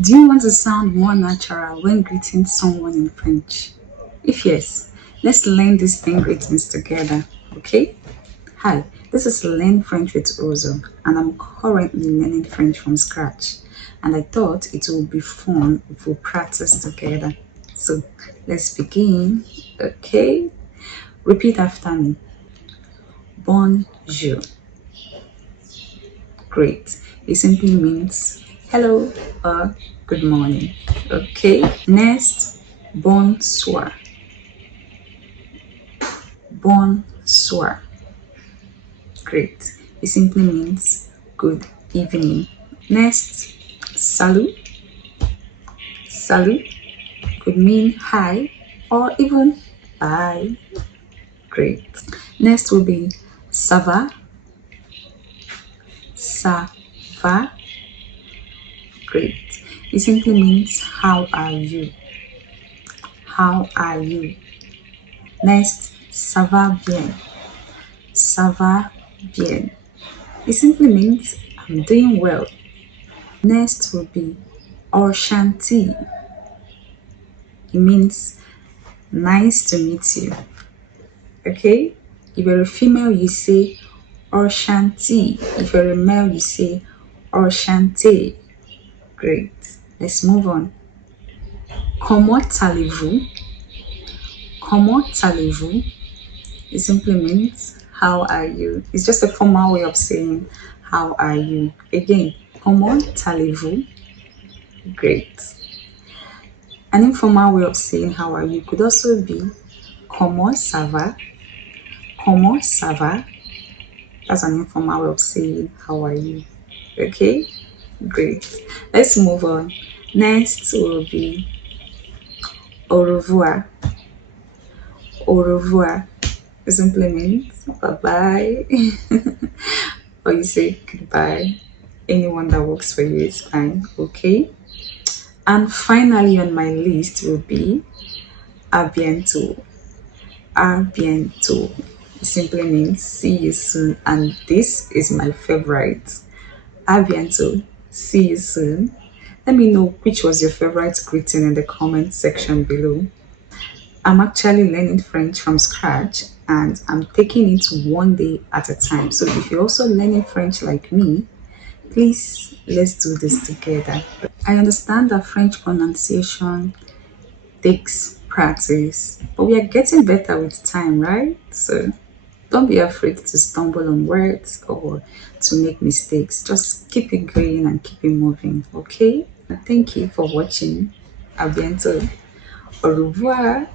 Do you want to sound more natural when greeting someone in French? If yes, let's learn these 10 greetings together, okay? Hi, this is Learn French with Ozo, and I'm currently learning French from scratch. And I thought it would be fun if we practice together. So let's begin, okay? Repeat after me. Bonjour. Great. It simply means hello or good morning. Okay. Next, bonsoir. Bonsoir. Great. It simply means good evening. Next, salut. Salut could mean hi or even bye. Great. Next will be ça va. Ça va. Great. It simply means how are you? How are you? Next, ça va bien. Ça va bien. It simply means I'm doing well. Next will be Orshanti. It means nice to meet you. Okay? If you're a female, you say Orshanti. If you're a male, you say Orshante. Great. Let's move on. Comment allez-vous? Comment allez-vous? It simply means how are you? It's just a formal way of saying how are you. Again, comment allez-vous? Great. An informal way of saying how are you could also be comment ça va? Comment ça va? That's an informal way of saying how are you. Okay? Great. Let's move on. Next will be au revoir. Au revoir. It simply means bye bye. Or you say goodbye. Anyone that works for you is fine. Okay? And finally on my list will be a bientôt. A bientôt. It simply means see you soon, and this is my favorite. A bientôt. See you soon. Let me know which was your favorite greeting in the comment section below. I'm actually learning French from scratch and I'm taking it one day at a time. So if you're also learning French like me, please let's do this together. I understand that French pronunciation takes practice, but we are getting better with time, right? So don't be afraid to stumble on words or to make mistakes. Just keep it going and keep it moving, okay? Thank you for watching. A bientôt. Au revoir.